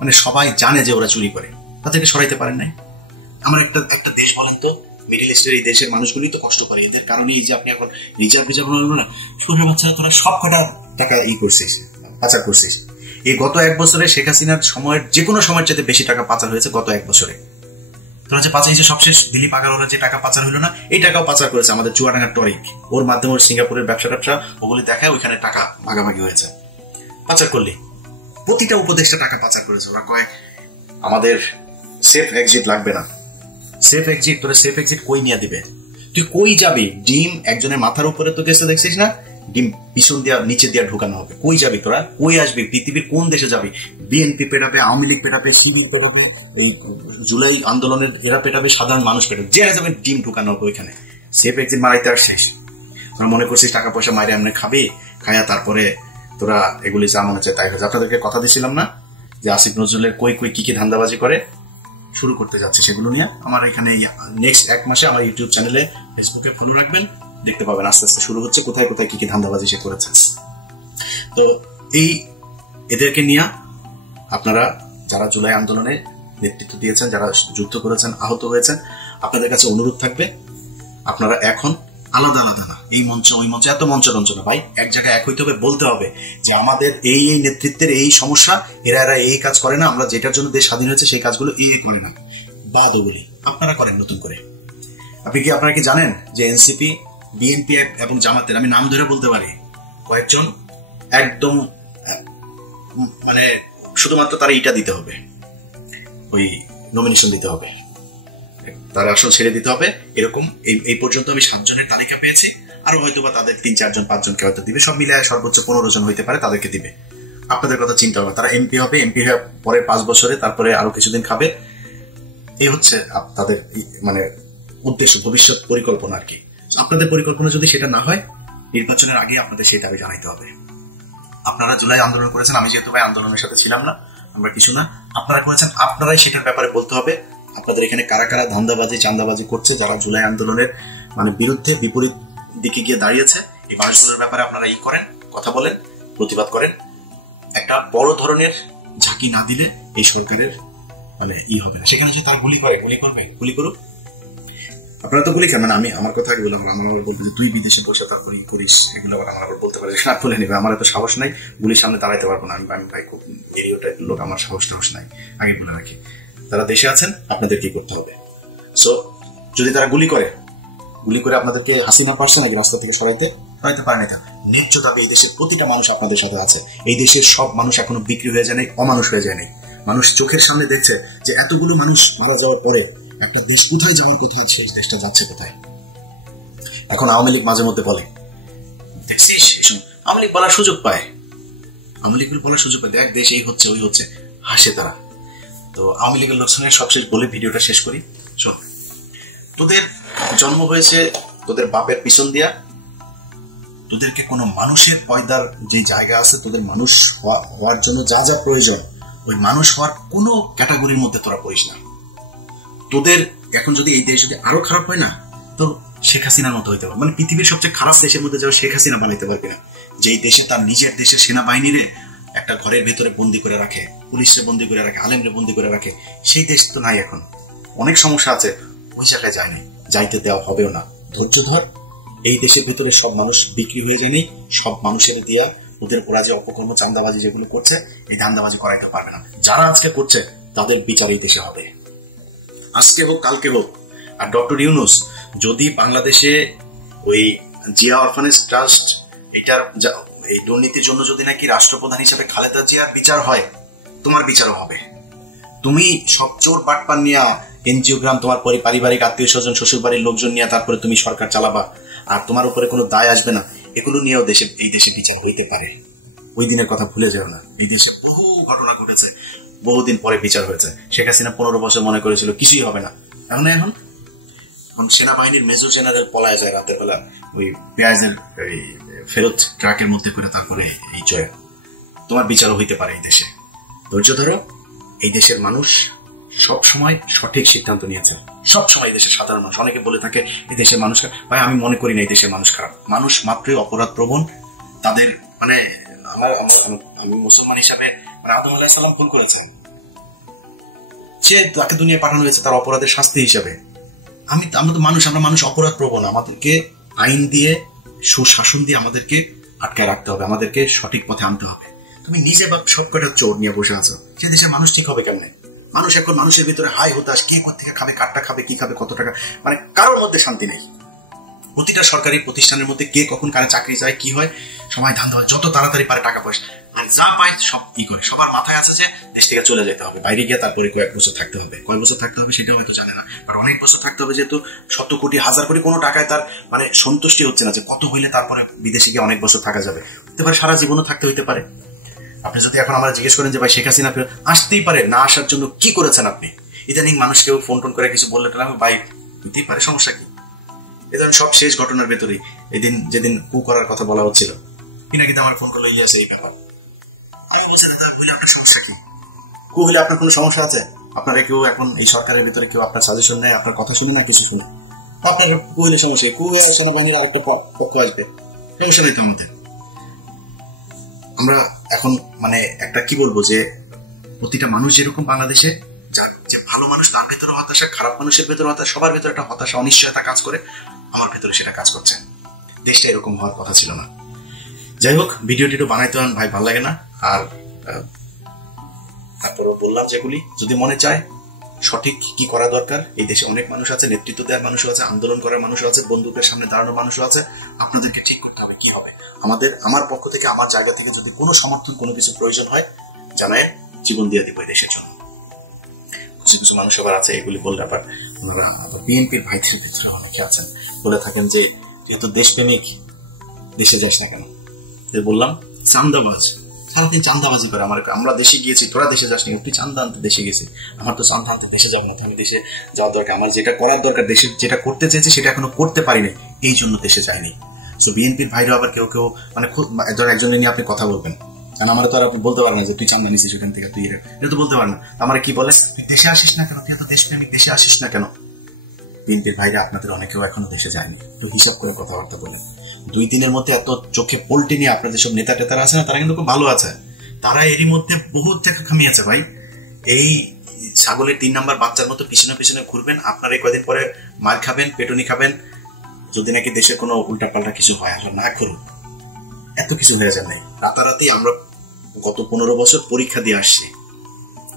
মানে সবাই জানে যে ওরা চুরি করে, তাদেরকে সরাইতে পারেন নাই। আমার একটা দেশ বলেন তো, মিডিল ইস্টের এই দেশের মানুষগুলি তো কষ্ট করে, এদের কারণে এই যে আপনি এখন রিজার্ভ না সুরের বাচ্চারা তোরা সব কটা টাকা করছিস, পাচার করছিস। এই গত 1 বছরে শেখ হাসিনার সময়ের যে কোনো সময়ের চাইতে বেশি টাকা পাচার হয়েছে গত 1 বছরে। তোরা যে পাচার, সবশেষ দিলীপ আগারওয়ালের যে টাকা পাচার হলো না, এই টাকাও পাচার করেছে আমাদের চুয়াডাঙ্গার টরিক, ওর মাধ্যমে ওর সিঙ্গাপুরের ব্যবসা ওগুলি দেখায়, ওইখানে টাকা ভাগাভাগি হয়েছে। পাচার করলে প্রতিটা উপদেষ্টা টাকা পাচার করেছে। ওরা কয় আমাদের সেফ এক্সিট লাগবে না, সেফ এক্সিট, তোরা সেফ এক্সিট কই নিয়ে দিবে? তুই কই যাবি? ডিম একজনের মাথার উপরে তো গেছে দেখছিস না, ডিম পিছন দিয়া নিচে দিয়া ঢুকানো হবে। কই যাবি তোরা? কই আসবি? পৃথিবীর কোন দেশে যাবি? বিএনপি পেটাবে, আওয়ামী লীগ পেটাবে, শিবির পেটাবে, এই জুলাই আন্দোলনের এরা পেটাবে, সাধারণ মানুষ পেটাবে, যে যাবে ডিম ঢুকানো হবে ওইখানে। সেফ এক্সিট মারাইতে আর শেষ। তোরা মনে করছিস টাকা পয়সা মাইরে এমনি খাবি, খায়া তারপরে তোরা এগুলি যা মনে চায় তাই হয়েছে। আপনাদেরকে কথা দিছিলাম না যে আসিফ নজরুলের কই কি ধান্দাবাজি করে শুরু করতে যাচ্ছে, সেগুলো নিয়ে আমার এখানে নেক্সট 1 মাসে আমার ইউটিউব চ্যানেলে, ফেসবুকে ফলো রাখবেন, দেখতে পাবেন আস্তে আস্তে শুরু হচ্ছে কোথায় কি ধান্দাবাজি সে করেছে। তো এদেরকে নিয়ে আপনারা যারা জুলাই আন্দোলনে নেতৃত্ব দিয়েছেন, যারা যুদ্ধ করেছেন, আহত হয়েছেন, আপনাদের কাছে অনুরোধ থাকবে আপনারা এখন আলাদা না, এই মঞ্চ ওই মঞ্চ এত মঞ্চ রঞ্চনা ভাই, এক জায়গায় এক হইতে হবে, বলতে হবে যে আমাদের এই নেতৃত্বের এই সমস্যা, এরা এই কাজ করে না, আমরা যেটার জন্য দেশ স্বাধীন হয়েছে সেই কাজগুলো করে না, বাদ বলি আপনারা করেন নতুন করে। আপনারা কি জানেন যে এনসিপি, বিএনপি এবং জামাতের, আমি নাম ধরে বলতে পারি, কয়েকজন একদম মানে শুধুমাত্র তারা ইটা দিতে হবে, ওই নমিনেশন দিতে হবে, তার আসল ছেড়ে দিতে হবে। এরকম এই পর্যন্ত আমি 7 জনের তালিকা পেয়েছি, আরো হয়তো বা তাদের 3-4 জন 5 জনকে হয়তো দিবে, সব মিলে সর্বোচ্চ 15 জন হইতে পারে, তাদেরকে দিবে। আপনাদের কথা চিন্তা হবে, তারা এমপি হবে, এমপি হয়ে পরে 5 বছরে তারপরে আরো কিছুদিন খাবে। এই হচ্ছে তাদের মানে উদ্দেশ্য, ভবিষ্যৎ পরিকল্পনা আর কি। আপনাদের পরিকল্পনা যদি সেটা না হয়, নির্বাচনের আগে আপনাদের সেই দাবি জানাইতে হবে। আপনারা জুলাই আন্দোলন করেছেন, আমি যেহেতু ভাই আন্দোলনের সাথে ছিলাম না, আমরা কিছু না, আপনারা করেছেন, আপনারাই সেটার ব্যাপারে বলতে হবে। আপনাদের এখানে কারা কারা ধান্দাবাজি চাঁদাবাজি করছে, যারা জুলাই আন্দোলনের মানে বিরুদ্ধে বিপরীত দিকে গিয়ে দাঁড়িয়েছে, এই মানুষগুলোর ব্যাপারে আপনারা করেন, কথা বলেন, প্রতিবাদ করেন। একটা বড় ধরনের ঝাঁকি না দিলে এই সরকারের মানে হবে না। সেখানে যে তার গুলি করবে, গুলি করুক। আপনারা তো গুলি খান, মানে আমি আমার কথা বললাম, আমার বলবো যে তুই বিদেশে বসে তারপর করিস, এগুলো আমার বলতে পারে না, তুলে নেবে। আমার এত সাহস নাই, গুলির সামনে দাঁড়াইতে পারবো না। আমি ভাই খুব নিরীহ টাইপের লোক, আমার সাহস নাই, আগে বলে রাখি। তারা দেশে আছেন, আপনাদের কি করতে হবে? সো যদি তারা গুলি করে আপনাদেরকে হাসিনা পারছে নাকি রাস্তা থেকে সরাইতে পারে না। ন্যায্য দাবি এই দেশের প্রতিটা মানুষ আপনাদের সাথে আছে। এই দেশের সব মানুষ এখনো বিক্রি হয়ে যায় নাই, অমানুষ হয়ে যায় নাই। মানুষ চোখের সামনে দেখছে যে এতগুলো মানুষ মারা যাওয়ার পরে একটা দেশ কোথায় যেমন কোথায় শেষ, দেশটা যাচ্ছে কোথায়। এখন আওয়ামী লীগ মাঝে মধ্যে বলে, দেখছিস আওয়ামী লীগ বলার সুযোগ পায়, দেখ দেশ এই হচ্ছে ওই হচ্ছে, হাসে তারা। তো আওয়ামী লীগের লোকসানের সবশেষ বলে ভিডিওটা শেষ করি। শোন, তোদের জন্ম হয়েছে তোদের বাপের পিছন দিয়া, তোদেরকে কোনো মানুষের পয়দার যে জায়গা আছে, তোদের মানুষ হওয়ার জন্য যা যা প্রয়োজন, ওই মানুষ হওয়ার কোনো ক্যাটাগরির মধ্যে তোরা পড়িস না। তোদের এখন যদি এই দেশ যদি আরো খারাপ হয় না, তো শেখ হাসিনার মতো হইতে পারবে, মানে পৃথিবীর সবচেয়ে খারাপ দেশের মধ্যে যাওয়া শেখ হাসিনা বানাইতে পারবে না, যেই দেশে তার নিজের দেশের সেনাবাহিনীরে একটা ঘরের ভেতরে বন্দি করে রাখে, পুলিশে বন্দি করে রাখে, আলেমরে বন্দি করে রাখে। সেই দেশ তো নাই এখন, অনেক সমস্যা আছে, ওই জায়গায় যায়নি, যাইতে দেওয়া হবেও না। ধৈর্য ধর। এই দেশের ভিতরে সব মানুষ বিক্রি হয়ে যায়নি, সব মানুষের দিয়া ওদের ওরা যে অপকর্ম চাঁদাবাজি যেগুলো করছে, এই ধান্দাবাজি করাইতে পারবে না। যারা আজকে করছে তাদের বিচার এই দেশে হবে, আজকে হোক কালকে হোক। আর ডক্টর ইউনূস যদি বাংলাদেশে ওই জিয়া অরফানেজ ট্রাস্ট এটার এই দুর্নীতির জন্য যদি নাকি রাষ্ট্রপ্রধান হিসেবে খালেদা জিয়ার বিচার হয়, তোমার বিচারও হবে। তুমি সব চোর বাটপার নিয়ে এনজিওগ্রাম, তোমার পারিবারিক আত্মীয় স্বজন, শ্বশুর বাড়ির লোকজন নিয়ে তারপরে তুমি সরকার চালাবা, আর তোমার উপরে কোনো দায় আসবে না, এগুলো নিয়েও এই দেশে বিচার হইতে পারে। ওই দিনের কথা ভুলে যাও না। এই দেশে বহু ঘটনা ঘটেছে, বহুদিন পরে বিচার হয়েছে। শেখ হাসিনা 15 বছর মনে করেছিল কিছুই হবে না, এখন সেনাবাহিনীর মেজর জেনারেল পলায় যায় রাতের বেলা ওই পেঁয়াজের ফেরত ট্রাকের মধ্যে করে, তারপরে এই জয়। তোমার বিচারও হইতে পারে এই দেশে। ধৈর্য ধরো। এই দেশের মানুষ সব সময় সঠিক সিদ্ধান্ত নিয়েছে, সব সময় এই দেশের সাধারণ মানুষ। অনেকে বলে থাকে এই দেশের মানুষ, ভাই আমি মনে করি না এই দেশের মানুষ খারাপ। মানুষ মাত্রই অপরাধ প্রবণ। তাদের মানে আমি মুসলমান হিসাবে আদম আলাইহিস সালাম ভুল করেছেন, সে তাকে দুনিয়ায় পাঠানো হয়েছে তার অপরাধের শাস্তি হিসাবে। আমরা তো মানুষ, আমরা মানুষ অপরাধ প্রবণ। আমাদেরকে আইন দিয়ে, সুশাসন দিয়ে আমাদেরকে আটকায় রাখতে হবে, আমাদেরকে সঠিক পথে আনতে হবে। তুমি নিজে বা সব কটা চোর নিয়ে বসে আছো, সে দেশের মানুষ ঠিক হবে কেমনে? মানুষ এখন মানুষের ভিতরে হাই হতাশ, কে কোথেকে খাবে, কারটা খাবে, কি খাবে, কত টাকা, মানে কারোর মধ্যে শান্তি নেই। প্রতিটা সরকারি প্রতিষ্ঠানের মধ্যে কে কখন কারে চাকরি যায়, কি হয়, সবাই ধান্দা হয়, যত তাড়াতাড়ি পারে টাকা পয়সা, আর যা পায় সব করে। সবার মাথায় আছে যে দেশ থেকে চলে যেতে হবে, বাইরে গিয়ে তারপরে কয়েক বছর থাকতে হবে। কয় বছর থাকতে হবে সেটাও হয়তো জানে না, বাট অনেক বছর থাকতে হবে, যেহেতু 100 কোটি 1000 কোটি কোনো টাকায় তার মানে সন্তুষ্টি হচ্ছে না যে কত হইলে তারপরে বিদেশে গিয়ে অনেক বছর থাকা যাবে। হতে পারে সারা জীবনও থাকতে হইতে পারে। আপনি যদি এখন আমরা জিজ্ঞেস করেন যে ভাই শেখ হাসিনা আসতেই পারে, না আসার জন্য কি করেছেন আপনি, ইদানিং মানুষ কেউ ফোন টোন করে কিছু বললে ভাই হইতেই পারে, সমস্যা কি? এই ধরনের সব শেষ ঘটনার ভেতরেই এদিন যেদিন কু করার কথা বলা হচ্ছিল, কিনা কিন্তু আমার ফোন করলো ইলিয়াস এই ব্যাপার। আমি বলছি দাদা হইলে আপনার সমস্যা কি? কু হইলে আপনার কোনো সমস্যা আছে? আপনারা কেউ এখন এই সরকারের ভিতরে কেউ আপনার সাজেশন নেয়, আপনার কথা শুনে না কিছু শুনে? আপনার কু হইলে সমস্যা, কু হয়ে সেনাবাহিনীর আরেকটা পক্ষ আসবে, সমস্যা নেই তো আমাদের। আমরা এখন মানে একটা কি বলবো যে প্রতিটা মানুষ যেরকম বাংলাদেশে যে ভালো মানুষ তার ভেতরে হতাশা, খারাপ মানুষের ভেতরে হতাশা, সবার ভেতরে একটা হতাশা, অনিশ্চয়তা কাজ করে, আমার ভেতরে সেটা কাজ করছে। দেশটা এরকম হওয়ার কথা ছিল না। যাই হোক, ভিডিওটি একটু বানাইতে ভাই ভালো লাগে না। আর তারপরে বললাম যেগুলি যদি মনে চায় সঠিক কি করা দরকার, এই দেশে অনেক মানুষ আছে, নেতৃত্ব দেওয়ার মানুষও আছে, আন্দোলন করার মানুষও আছে, বন্দুকের সামনে দাঁড়ানোর মানুষও আছে। আপনাদেরকে ঠিক করতে হবে কি হবে। আমার পক্ষ থেকে, আমার জায়গা থেকে যদি কোনো সমর্থন, কোনো কিছু প্রয়োজন হয় জানায়, জীবন দিয়ে দিব এই দেশের জন্য। কিছু কিছু মানুষ আবার আছে এগুলি বললে আবার ওনারা বিএনপির ভাইদের ভিতরে অনেকে আছেন, বলে থাকেন যে তুই এত দেশপ্রেমিক, দেশে যাস না কেন? বললাম চান্দাবাজ, সারাদিন চান্দাবাজি করে। আমরা দেশে গিয়েছি, তোরা দেশে যাস না, তুই চান্দা আনতে দেশে গেছি। আমার তো চান্দা আনতে দেশে যাবো না, আমি দেশে যাওয়ার দরকার, আমার যেটা করার দরকার, দেশে যেটা করতে চেয়েছি সেটা এখনো করতে পারিনি, এই জন্য দেশে যায়নি। সো বিএনপির ভাইরা আবার কেউ কেউ মানে ধর একজনের নিয়ে আপনি কথা বলবেন, কারণ আমার তো আর আপনি বলতে পারেন না যে তুই চান্দা নিছিস ওখান থেকে, তুই এটা তো বলতে পারেন না। আমার কি বলে, তুই দেশে আসিস না কেন, তুই এত দেশপ্রেমিক, দেশে আসিস না কেন? বিএনপির ভাইরা আপনাদের অনেকেও এখনো দেশে যায়নি, একটু হিসাব করে কথাবার্তা বলেন। 2 দিনের মধ্যে এত চোখে পল্টি নিয়ে আপনাদের সব নেতা টেতারা আছে না, তারা কিন্তু খুব ভালো আছে, তারা এরই মধ্যে বহুত টাকা কামিয়েছে ভাই। এই ছাগলের 3 নাম্বার বাচ্চার মতো পিছনে পিছনে ঘুরবেন, আপনার এই কদিন পরে মার খাবেন, পেটুনি খাবেন, যদি নাকি দেশে কোনো উল্টাপাল্টা কিছু হয়। আসলে না করুন, এত কিছু হয়ে যায় নাই। রাতারাতি আমরা গত 15 বছর পরীক্ষা দিয়ে আসছি।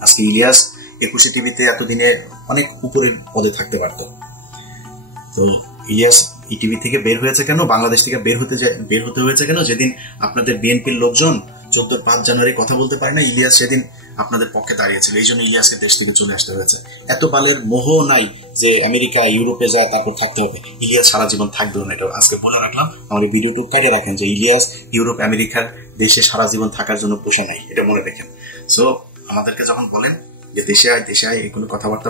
আজকে ইলিয়াস 21 টিভিতে এতদিনে অনেক উপরের পদে থাকতে পারত। তো ইলিয়াস টিভি থেকে বের হয়েছে কেন, বাংলাদেশ থেকে বের হতে হয়েছে কেন? যেদিন আপনাদের বিএনপির লোকজন 14 জানুয়ারি কথা বলতে পারে না, ইলিয়াস সেদিন আপনাদের পক্ষে দাঁড়িয়েছিল, এই জন্য ইলিয়াসকে দেশ থেকে চলে আসতে হয়েছে। এত বালের মোহ নাই যে আমেরিকা ইউরোপে যায় তারপর থাকতে হবে, ইলিয়াস সারা জীবন থাকবেও না। এটা আজকে বলে রাখলাম, আমাদের ভিডিওটুকু কাটিয়ে রাখেন যে ইলিয়াস ইউরোপ আমেরিকার দেশে সারা জীবন থাকার জন্য পোষা নাই, এটা মনে রাখেন। সো আমাদেরকে যখন বলেন যে দেশে আয় এগুলো কথাবার্তা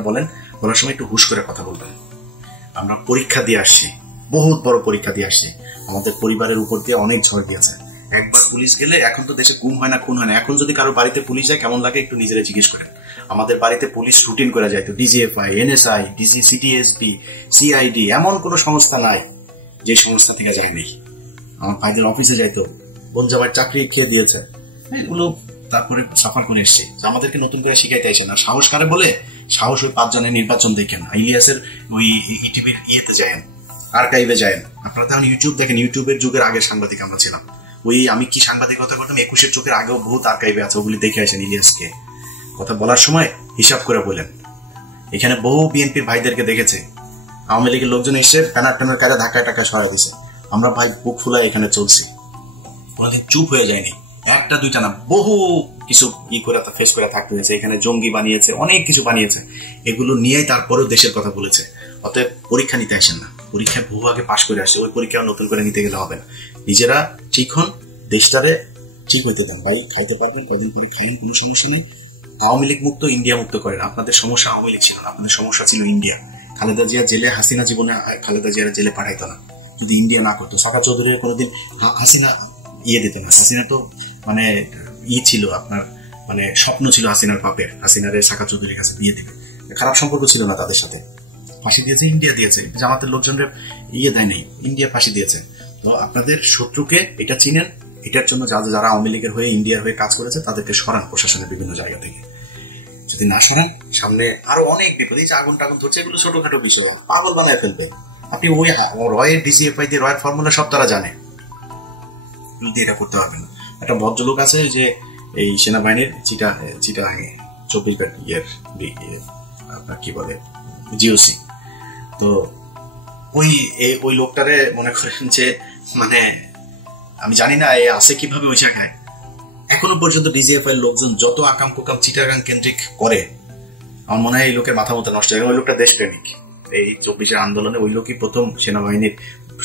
বলার সময় একটু হুশ করে কথা বলবেন। আমরা পরীক্ষা দিয়ে আসছি, বহুত বড় পরীক্ষা দিয়ে আসছি, আমাদের পরিবারের উপর দিয়ে অনেক ঝড় দিয়েছে। একবার পুলিশ গেলে, এখন তো দেশে গুম হয় না, খুন হয় না, এখন যদি কারো বাড়িতে পুলিশ যায় কেমন লাগে একটু নিজেরা জিজ্ঞেস করেন। আমাদের বাড়িতে পুলিশ রুটিন করে যায়, তো ডিজিএফআই, এনএসআই, সিটিএসপি, সিআইডি, এমন কোন সংস্থা নাই যে সংস্থা থেকে যায়নি। আমার ভাইদের অফিসে যাইতো, বোন জামাই চাকরি খেয়ে দিয়েছে, এগুলো তারপরে সাফার করে এসছে। আমাদেরকে নতুন করে শিখাইতে আসে না, সাহস কারে বলে, সাহস ওই 5 জনের নির্বাচন দেখেন, ইলিয়াসের ওই ইটিভির ইয়েতে যায়েন, আর্কাইভে যায়েন। আপনারা তো এখন ইউটিউব দেখেন, ইউটিউবের যুগের আগে সাংবাদিক আমরা ছিলাম, ওই আমি কি সাংবাদিকতা করতাম 21 চোখের আগেও বহুত আর্কাইভে আছে, ওগুলি দেখে আসেন। ইলিয়াসকে কথা বলার সময় হিসাব করে বলেন। এখানে বহু বিএনপির ভাইদেরকে দেখেছে, আওয়ামী লীগের লোকজন এসে ব্যানার ট্যানার কারে ধাক্কা টাকা সরাই দিছে, আমরা ভাই বুক ফুলায় এখানে চলছি, কোনোদিন চুপ হয়ে যায়নি। 1টা 2টা না, বহু কিছু করে ফেস করে থাকতে হয়েছে। এখানে জঙ্গি বানিয়েছে, অনেক কিছু বানিয়েছে, এগুলো নিয়েই তারপরেও দেশের কথা বলেছে। অতএব পরীক্ষা নিতে আসেন না, পরীক্ষায় বহু আগে পাশ করে আসছে, ওই পরীক্ষা নতুন করে নিতে গেলে হবে না। নিজেরা ঠিক হন, দেশটারে ঠিক হইতে দেন ভাই, খাইতে পারবেন, কদিন পরে খাইন, কোনো সমস্যা নেই। আওয়ামী লীগ মুক্ত ইন্ডিয়া মুক্ত করেন। আপনাদের সমস্যা আওয়ামী লীগ ছিল না, আপনাদের সমস্যা ছিল ইন্ডিয়া। খালেদা জিয়া জেলে, হাসিনা জীবনে খালেদা জিয়ার জেলে পাঠাইতো না যদি ইন্ডিয়া না করতো। সাকা চৌধুরীর কোনোদিন হাসিনা দিত না। হাসিনা তো মানে ছিল আপনার, মানে স্বপ্ন ছিল হাসিনার বাপের, হাসিনারে সাকা চৌধুরীর কাছে বিয়ে দিবে, খারাপ সম্পর্ক ছিল না তাদের সাথে। ফাঁসি দিয়েছে ইন্ডিয়া দিয়েছে, জামাতের লোকজনের দেয় নাই, ইন্ডিয়া ফাঁসি দিয়েছে। তো আপনাদের শত্রুকে এটা চিনেন, এটার জন্য যারা আওয়ামী লীগের হয়ে ইন্ডিয়ার হয়ে কাজ করেছে তাদেরকে সরান প্রশাসনের বিভিন্ন জায়গা থেকে। যদি না সরান, সামনে আরো অনেক বিপদ। এই যে আগুন টাগুন ধরছে, এগুলো ছোটখাটো বিষয়, পাগল বানায় ফেলবে। আপনি ওই রয়ের ডিজিএফআই দিয়ে, রয়ের ফর্মুলা সব তারা জানে, যদি এটা করতে পারবেন না। একটা ভদ্রলোক আছে যে এই সেনাবাহিনীর চিটা 24 ইয়ের আপনার কি বলে জিওসি, তো ওই লোকটারে মনে করেন যে মানে আমি জানি না এ আছে কিভাবে ওই জায়গায়। এখনো পর্যন্ত ডিজিএফআই লোকজন যত আকাম কুকাম চিটাগাং কেন্দ্রিক করে, আমার মনে হয় এই লোকের মাথা মতো নষ্ট হয়। ওই লোকটা দেশপ্রেমিক। এই 24 আন্দোলনে ওই লোকই প্রথম সেনাবাহিনীর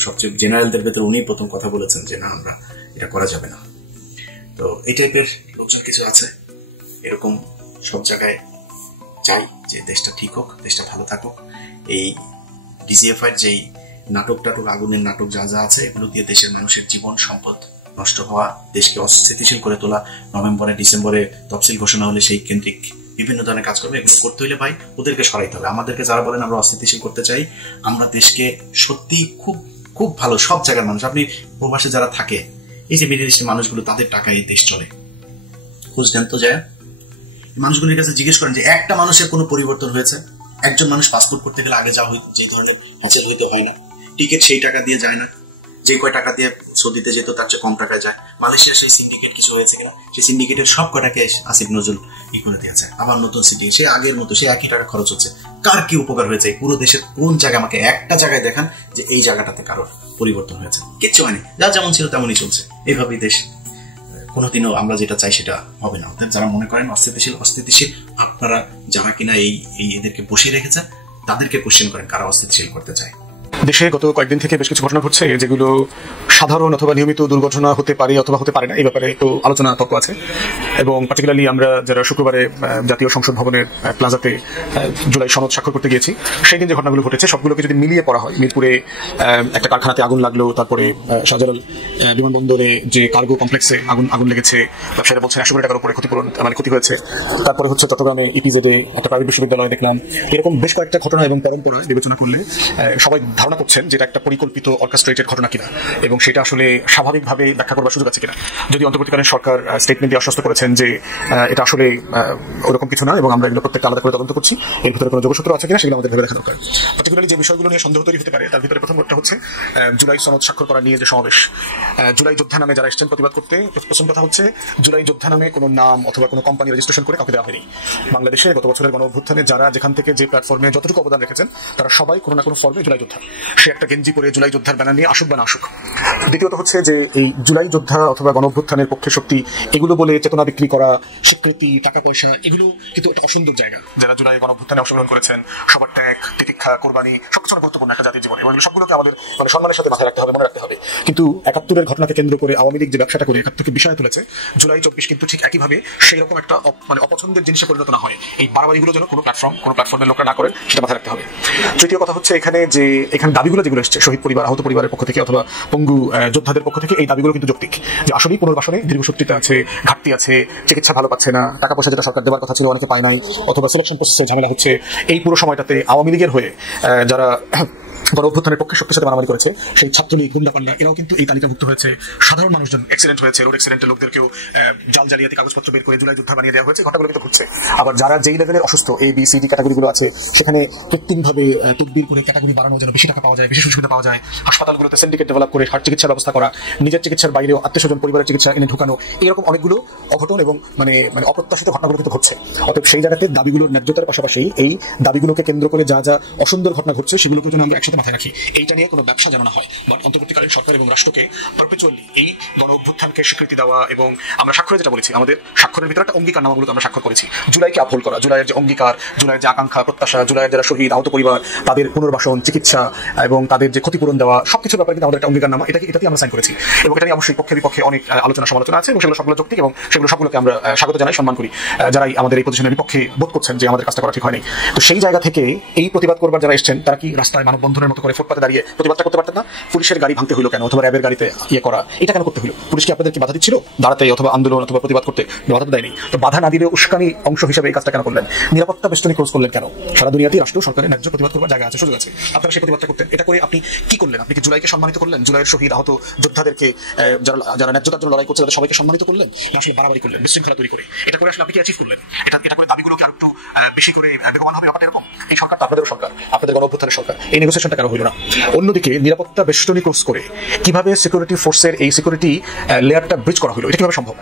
সবচেয়ে জেনারেলদের ভেতরে উনি প্রথম কথা বলেছেন যে না, আমরা এটা করা যাবে না। তো এই টাইপের লোকজন কিছু আছে, এরকম সব জায়গায় চাই যে দেশটা ঠিক হোক, দেশটা ভালো থাকুক। এই ডিজিএফআই যেই নাটক আগুনের নাটক যা যা আছে, এগুলো দিয়ে দেশের মানুষের জীবন সম্পদ নষ্ট হওয়া, দেশকে অস্থিতিশীল করে তোলা, নভেম্বরে ডিসেম্বরে তফসিল ঘোষণা হলে সেই কেন্দ্রিক বিভিন্ন ধরনের কাজ করবে, এগুলো করতে হলে ভাই ওদেরকে সরাইতে হবে। আমাদেরকে যারা বলেন আমরা অস্থিতিশীল করতে চাই, আমরা দেশকে সত্যি খুব খুব ভালো, সব জায়গার মানুষ, আপনি প্রবাসে যারা থাকে, এই যে মিডল ইস্টের মানুষগুলো, তাদের টাকায় এই দেশ চলে, খোঁজ নেন তো যায়। মানুষগুলির কাছে জিজ্ঞেস করেন যে একটা মানুষের কোনো পরিবর্তন হয়েছে? একজন মানুষ পাসপোর্ট করতে গেলে আগে যে ধরনের হ্যাচেল হইতে হয় না, টিকিট সেই টাকা দিয়ে যায় না, যে কয় টাকা দিয়ে সৌদিতে যেত তার চেয়ে কম টাকায় যায়। মালয়েশিয়ার সেই সিন্ডিকেট কিছু হয়েছে কিনা, সেই সিন্ডিকেটের সব কটাকে আসিফ নজরুল করে দিয়েছে, আবার নতুন সিন্ডিকেট, সে আগের মতো, সে একই টাকা খরচ হচ্ছে। কার কি উপকার হয়েছে? পুরো দেশের কোন জায়গায়, আমাকে একটা জায়গায় দেখান যে এই জায়গাটাতে কারোর পরিবর্তন হয়েছে? কিচ্ছু হয়নি, যা যেমন ছিল তেমনই চলছে। এইভাবেই দেশ, কোনোদিনও আমরা যেটা চাই সেটা হবে না। অর্থাৎ যারা মনে করেন অস্থিতিশীল, আপনারা যারা কিনা এই এদেরকে বসিয়ে রেখেছেন, তাদেরকে কোশ্চেন করেন কারা অস্থিতিশীল করতে চায়। দেশে গত কয়েকদিন থেকে বেশ কিছু ঘটনা ঘটছে যেগুলো সাধারণ অথবা নিয়মিত দুর্ঘটনা হতে পারে অথবা হতে পারে না, এই ব্যাপারে একটু আলোচনা তর্ক আছে। এবং পার্টিকুলারলি আমরা যারা শুক্রবারে জাতীয় সংসদ ভবনের প্লাজাতে জুলাই সনদ স্বাক্ষর করতে গিয়েছি, সেই দিন যে ঘটনাগুলো ঘটেছে সবগুলোকে যদি মিলিয়ে পড়া হয়, মিরপুরে একটা কারখানাতে আগুন লাগলো, তারপরে শাহজালাল বিমানবন্দরে যে কার্গো কমপ্লেক্সে আগুন লেগেছে, ব্যবসায়ীরা বলছেন 100 কোটি টাকার উপরে ক্ষতি হয়েছে, তারপরে হচ্ছে চট্টগ্রামে ইপিজেডে একটা প্রাইভেট বিশ্ববিদ্যালয় দেখলাম। এরকম বেশ কয়েকটা ঘটনা এবং পরম্পরা বিবেচনা করলে সবাই ধারণা করছেন যেটা একটা পরিকল্পিত অর্কেস্ট্রেটেড ঘটনা কিনা এবং সেটা আসলে স্বাভাবিকভাবে ব্যাখ্যা করবার সুযোগ আছে কিনা। যদি অন্তর্বর্তীকালীন সরকার স্টেটমেন্ট দিয়ে আশ্বস্ত করেছেন যে এটা আসলে ওরকম কিছু না এবং আমরা এগুলো প্রত্যেকটা আলাদা করে তদন্ত করছি, এর ভিতরে কোনো যোগসূত্র আছে কিনা সেগুলো আমাদের ভেবে দেখা দরকার। পার্টিকুলারলি যে বিষয়গুলো নিয়ে সন্দেহ তৈরি হতে পারে তার ভিতরে প্রথম একটা হচ্ছে জুলাই সনদ স্বাক্ষর করা নিয়ে যে সমাবেশ। জুলাই যোদ্ধা নামে যারা এসেছেন প্রতিবাদ করতে, প্রথম কথা হচ্ছে জুলাই যোদ্ধা নামে কোনো নাম অথবা কোনো কোম্পানি রেজিস্ট্রেশন করে কাউকে দেওয়া হয়নি। বাংলাদেশে গত বছরের গণ অভ্যুত্থানে যারা যেখান থেকে যে প্ল্যাটফর্মে যতটুকু অবদান রেখেছেন তারা সবাই কোনো না কোনো ফর্মে জুলাই যোদ্ধা। সে একটা গেঞ্জি পরে জুলাই যোদ্ধার ব্যানার নিয়ে আসুক বা না আসুক। দ্বিতীয়ত হচ্ছে যে এই জুলাই যোদ্ধা অথবা গণ অভ্যুত্থানের পক্ষে শক্তি এগুলো বলে চেতনা বিক্রি করা, স্বীকৃতি, টাকা পয়সা, এগুলো কিন্তু একটা অসুন্দর জায়গা। যারা জুলাই গণ অভ্যুত্থানে অংশগ্রহণ করেছেন, সবার ত্যাগ, তিতিক্ষা, কোরবানি সবকিছু গুরুত্বপূর্ণ একটা জাতির জীবনে এবং সবগুলোকে আমাদের সম্মানের সাথে মাথায় রাখতে হবে, মনে রাখতে হবে। কিন্তু 71-এর ঘটনাকে কেন্দ্র করে আওয়ামী লীগ যে ব্যবসাটা করে 71-কে বিষয় তুলেছে, জুলাই 24 কিন্তু ঠিক একইভাবে সেই রকম একটা অপছন্দের জিনিসে পরিণত না হয়। এই বাড়াবাড়িগুলো যেন কোনো প্ল্যাটফর্মের লোকরা না করেন সেটা মাথায় রাখতে হবে। তৃতীয় কথা হচ্ছে এখানে দাবিগুলো যেগুলো এসছে শহীদ পরিবার, আহত পরিবারের পক্ষ থেকে অথবা পঙ্গু যোদ্ধাদের পক্ষ থেকে, এই দাবিগুলো কিন্তু যৌক্তিক। যে আসলেই পুনর্বাসনে দীর্ঘসূত্রিতা আছে, ঘাটতি আছে, চিকিৎসা ভালো পাচ্ছে না, টাকা পয়সা যেটা সরকার দেওয়ার কথা ছিল অনেকে পায় নাই, অথবা সিলেকশন প্রসেসে ঝামেলা হচ্ছে। এই পুরো সময়টাতে আওয়ামী লীগের হয়ে যারা গণ অভ্যুত্থানের পক্ষে শক্তির সাথে মারামারি করেছে, সেই ছাত্রলীগ, গুন্ডাপাল্লা, এরাও কিন্তু এই তালিকাভুক্ত হয়েছে। সাধারণ মানুষজন, অ্যাক্সিডেন্ট হয়েছে, রোড অ্যাক্সিডেন্টের লোকদেরকেও জাল জালিয়াতি কাগজপত্র বের করে জুলাই যোদ্ধা বানিয়ে দেওয়া হয়েছে, ঘটনাগুলো কিন্তু ঘটছে। আবার যারা যেই লেভেলের অসুস্থ, A, B, C, D ক্যাটাগরিগুলো আছে, সেখানে কৃত্রিমভাবে তদবির করে ক্যাটাগরি বাড়ানো, যেন বেশি টাকা পাওয়া যায়, বেশি সুবিধা পাওয়া যায়, হাসপাতালগুলোতে সিন্ডিকেট ডেভেলপ করে চিকিৎসার ব্যবস্থা করা, নিজের চিকিৎসার বাইরেও আত্মীয়স্বজন পরিবারের চিকিৎসা এনে ঢুকানো, এরকম অনেকগুলো অঘটন এবং অপ্রত্যাশিত ঘটনাগুলো কিন্তু ঘটছে। অতএব সেই জায়গাতে দাবিগুলোর ন্যায্যতার পাশাপাশি এই দাবিগুলোকে কেন্দ্র করে যা যা অসুন্দর ঘটনা ঘটছে সেগুলোকে যেন আমরা একসাথে মাথায় রাখি। এইটা নিয়ে কোনো ব্যবসা যেন না হয়, বাট অন্তর্বর্তীকালীন সরকার এবং রাষ্ট্রকে পারপেচুয়ালি এই গণ অভ্যুত্থানকে স্বীকৃতি দেওয়া এবং আমরা স্বাক্ষরে যেটা বলেছি, আমাদের স্বাক্ষরের ভিতরে একটা অঙ্গীকারনামাগুলো আমরা স্বাক্ষর করেছি, জুলাইকে আপহোল্ড করা, জুলাইয়ের যে অঙ্গীকার, জুলাইয়ের যে আকাঙ্ক্ষা, প্রত্যাশা, জুলাইয়ের যারা শহীদ, আহত পরিবার, তাদের পুনর্বাসন, চিকিৎসা এবং তাদের যে ক্ষতিপূরণ দেওয়া, সবকিছুর ব্যাপারে কিন্তু আমাদের একটা অঙ্গীকারনামা, এটাতেই আমরা সাইন করেছি। এবং এটা নিয়ে অবশ্যই পক্ষে বিপক্ষে অনেক আলোচনা সমালোচনা আছে এবং সেগুলো সবগুলো যৌক্তিক এবং সেগুলো সবগুলোকে আমরা স্বাগত জানাই, সম্মান করি। যারাই আমাদের এই পজিশনের বিপক্ষে বোধ করছেন যে আমাদের কাজটা করা ঠিক হয়নি, তো সেই জায়গা থেকে এই প্রতিবাদ করবার যারা এসেছেন তারা কি রাস্তায় মানববন্ধনের মতো করে ফুটপাতে দাঁড়িয়ে প্রতিবাদটা করতে পারতেন না? পুলিশের গাড়ি ভাঙতে হইলো কেন, অথবা র্যাবের গাড়িতে করা, এটা কেন করতে হলো? পুলিশ কি আপনাদেরকে বাধা দিচ্ছিল দাঁড়াতে অথবা আন্দোলন অথবা প্রতিবাদ করতে? বাধা দেয়নি। তো বাধা না দিলে উস্কানি অংশ হিসেবে এই কাজটা কেন করলেন? নিরাপত্তা বেষ্টনী ক্লোজ করলেন কেন? সারা দুনিয়াতেই রাষ্ট্র সরকারের ন্যায্য প্রতিবাদ করবার জায়গা আছে, সুযোগ আছে, আপনারা সেই প্রতিবাদটা করতেন। এটা করে আপনি কি করলেন? আপনি কি জুলাইকে সম্মানিত করলেন? জুলাইয়ের শহীদ, আহত যোদ্ধাদেরকে, যারা ন্যায্যতার জন্য লড়াই করছে তাদের সবাইকে সম্মানিত করলেন? না আসলে বাড়াবাড়ি করলেন, বিশৃঙ্খলা তৈরি করে? এটা করে আসলে আপনি কি অ্যাচিভ করলেন? এটা করে দাবিগুলোকে আর একটু বেশি করে বেগবান হবে ব্যাপারটা এরকম? এই সরকার তো আপনাদের সরকার, আপনাদের গণ অভ্যুত্থানের সরকার, এই নেগোসিয়েশনটা কেন হইল না? অন্যদিকে নিরাপত্তা বেষ্টনী ক্লোজ করে কিভাবে সিকিউরিটি ফোর্সের এই সিকিউরিটি লেয়ারটা ব্রিজ করা হলো, এটা কিভাবে সম্ভব?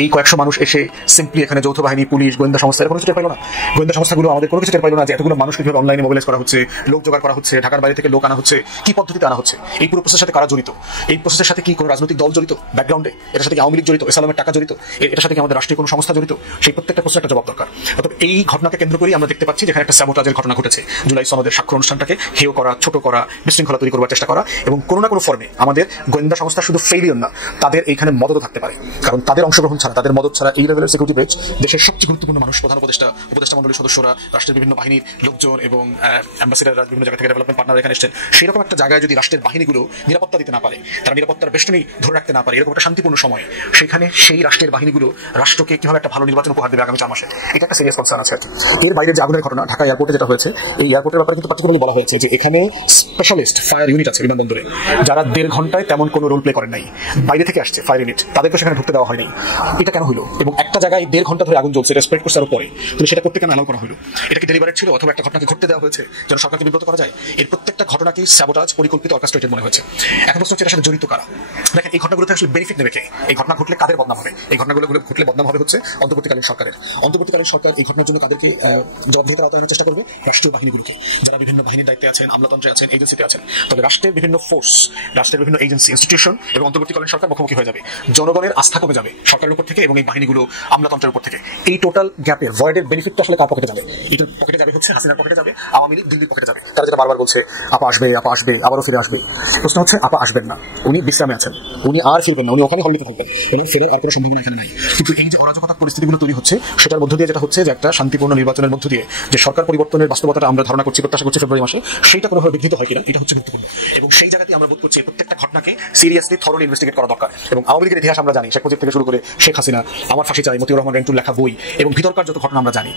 এই কয়েকশো মানুষ এসে সিম্পলি এখানে যৌথ বাহিনী, পুলিশ, গোয়েন্দা সংস্থা কোনো কিছু টের পাইল না? গোয়েন্দা সংস্থাগুলো আমাদের কোনো কিছু টের পাইল না যে এতগুলো মানুষ কিভাবে অনলাইনে মোবিলাইজ করা হচ্ছে, লোক জোগাড় করা হচ্ছে, ঢাকার বাইরে থেকে লোক আনা হচ্ছে, কি পদ্ধতিতে আনা হচ্ছে, এই পুরো প্রসেসের সাথে কারা জড়িত, এই প্রসেসের সাথে কি কোনো রাজনৈতিক দল জড়িত ব্যাকগ্রাউন্ডে, এটার সাথে কি আওয়ামী লীগ জড়িত, ইসলামের টাকা জড়িত, এটার সাথে কি আমাদের রাষ্ট্রীয় কোনো সংস্থা জড়িত? সেই প্রত্যেকটা প্রশ্নের একটা জবাব দরকার। অর্থাৎ এই ঘটনাকে কেন্দ্র করেই আমরা দেখতে পাচ্ছি যেখানে একটা স্যাবোটাজের ঘটনা ঘটেছে, জুলাই সনদের স্বাক্ষর অনুষ্ঠানটাকে হেয় করা, ছোট করা, বিশৃঙ্খলা তৈরি করবার চেষ্টা করা এবং কোনো না কোনো ফর্মে আমাদের গোয়েন্দা সংস্থা শুধু ফেইলিয়র না, তাদের এইখানে মদতও থাকতে পারে। কারণ তাদের অংশগ্রহণ ছাড়া, তাদের মদত ছাড়া এই লেভেলের সিকিউরিটি ব্রিজ দেশের সবচেয়ে গুরুত্বপূর্ণ মানুষ, প্রধান উপদেষ্টা মন্ডলীর সদস্যরা, রাষ্ট্রের বিভিন্ন বাহিনীর লোকজন এবং অ্যাম্বাসিডাররা বিভিন্ন জায়গা থেকে ডেভেলপমেন্ট পার্টনার এখানে এসেছেন, সেরকম একটা জায়গায় যদি রাষ্ট্রের বাহিনীগুলো নিরাপত্তা দিতে না পারে, তারা নিরাপত্তার বেষ্টনী ধরে রাখতে না পারে, এরকম একটা শান্তিপূর্ণ সময়, সেখানে সেই রাষ্ট্রের বাহিনীগুলো রাষ্ট্রকে কিভাবে একটা ভালো নির্বাচন উপহার দেবে আগামী 4 মাসে, এটা একটা সিরিয়াস কনসার্ন আছে। এর বাইরে যে আগুনের ঘটনা ঢাকা এয়ারপোর্টে যেটা হয়েছে, এই এয়ারপোর্টের ব্যাপারে কিন্তু পার্টিকুলারলি বলা হয়েছে যে এখানে স্পেশালিস্ট ফায়ার ইউনিট আছে বিমানবন্দরে, যারা 1.5 ঘন্টায় তেমন কোনো রোল প্লে করেন নাই, বাইরে থেকে আসছে ফায়ার ইউনিট, তাদেরকে সেখানে ঢুকতে দেওয়া হয়নি। এটা কেন হলো? এবং একটা জায়গায় 1.5 ঘন্টা ধরে আগুন জ্বলছে, এটা স্প্রেড করছে আরো পরে, তো সেটা করতে কেন অ্যালাউ করা হলো? এটা কি ডেলিভারেট ছিল অথবা একটা ঘটনাকে ঘটতে দেওয়া হয়েছে যেন সরকারকে বিব্রত করা যায়? এর প্রত্যেকটা ঘটনাকেই স্যাবোটাজ, পরিকল্পিত, অর্কেস্ট্রেটেড মনে হয়েছে। এখন প্রশ্ন হচ্ছে এটার সাথে জড়িত কারা? দেখেন, এই ঘটনাগুলোতে আসলে বেনিফিট নেবে কে? এই ঘটনা ঘটলে কাদের বদনাম হবে? এই ঘটনাগুলো ঘটলে বদনাম হবে হচ্ছে অন্তর্বর্তীকালীন সরকারের। অন্তর্বর্তীকালীন সরকার এই ঘটনার জন্য তাদেরকে জবাবদিহিতার আওতায় আনার চেষ্টা করবে রাষ্ট্রীয় বাহিনীগুলোকে, যারা বিভিন্ন বাহিনীর দায়িত্বে আছেন, আমলাতন্ত্রে রাষ্ট্রে আছেন, এজেন্সিতে আছেন, তবে রাষ্ট্রের বিভিন্ন ফোর্স, রাষ্ট্রের বিভিন্ন এজেন্সি, ইনস্টিটিউশন এবং অন্তর্বর্তীকালীন সরকার মুখোমুখি হয়ে যাবে। জনগণের আস্থা কমে যাবে সরকারের উপর থেকে এবং এই বাহিনীগুলো আমলাতন্ত্রের উপর থেকে। এই টোটাল গ্যাপের ভয়েডের বেনিফিটটা আসলে কার পকেটে যাবে? এটার পকেটে যাবে হচ্ছে হাসিনার পকেটে যাবে, আওয়ামী লীগ দিল্লির পকেটে যাবে। তারা যেটা বারবার বলছে আপা আসবে, আপা আসবে, আবারও ফিরে আসবে। প্রশ্ন হচ্ছে আপা আসবেন না, উনি বিশ্রামে আছেন, উনি আর ফিরবেন না, উনি ওখানে হলনিতে থাকবেন, ফিরে আর কোনো সম্ভাবনা এখানে নাই। কিন্তু এই যে অরাজকতা পরিস্থিতিগুলো তৈরি হচ্ছে সেটার মধ্য দিয়ে যেটা হচ্ছে যে একটা শান্তিপূর্ণ নির্বাচনের মধ্য দিয়ে যে সরকার পরিবর্তনের বাস্তবতাটা আমরা ধারণা করছি, প্রত্যাশা করছি ফেব্রুয়ারি মাসে, সেইটা কোনোভাবে বিঘ্নিত হয় কিনা এটা হচ্ছে গুরুত্বপূর্ণ। এবং সেই জায়গাতে আমরা বোধ করছি প্রত্যেকটা ঘটনাকে সিরিয়াসলি থরলি ইনভেস্টিগেট করা দরকার। এবং আওয়ামী লীগের ইতিহাস আমরা জানি, শেখ মুজিব থেকে শুরু করে শেখ হাসিনা, আমার ফাঁসি চাই, মতিউর রহমান রেন্টুর লেখা বই এবং ভিতরকার যত ঘটনা আমরা জানি।